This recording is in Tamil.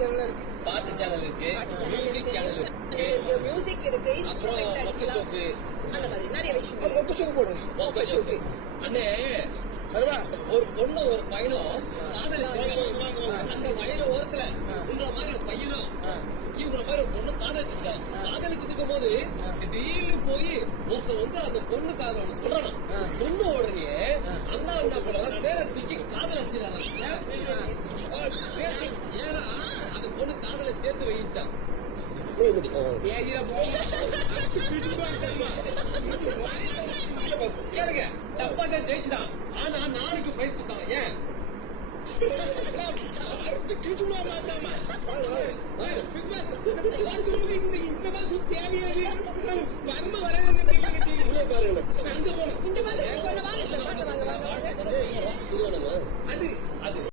சேனல் இருக்கு, பாட்டு சேனல் இருக்கு, மியூசிக் சேனல் இருக்கு, மியூசிக் இருக்கு, இன்ஸ்ட்ருமெண்ட் அடிக்கலாம், அந்த மாதிரி நிறைய விஷயம். மொக்க ஷோக்கு போடுறேன். மொக்க ஷோக்கு அண்ணே வருவா. ஒரு பொண்ணு ஒரு பையனும் காதலிச்சிருக்காங்க. அந்த வயல ஓரத்துல உங்களை மாதிரி ஒரு பையனும் இவங்க மாதிரி ஒரு பொண்ணு காதலிச்சிருக்காங்க. காதலிச்சிட்டு இருக்கும் போது திடீர்னு போய் ஒருத்தர் வந்து அந்த பொண்ணுக்காக ஒண்ணு சொல்றானா. சொன்ன உடனே அண்ணா என்ன பண்றாங்க, சேர தூக்கி காதலிச்சிருக்காங்க. ஏன்னா அந்த பொண்ணு காதலை சேர்த்து வைச்சான். கேளுங்க, சப்பாத்தியா ஜெயிச்சுட்டான். ஆனா நாளைக்கு பிரைஸ் கொடுத்தாங்க. ஏன் இந்த மாதிரி தேவையாது வன்மை வராது. அங்க போனோம். இந்த மாதிரி வாங்க சார், வாங்க வாங்க வாங்க. அது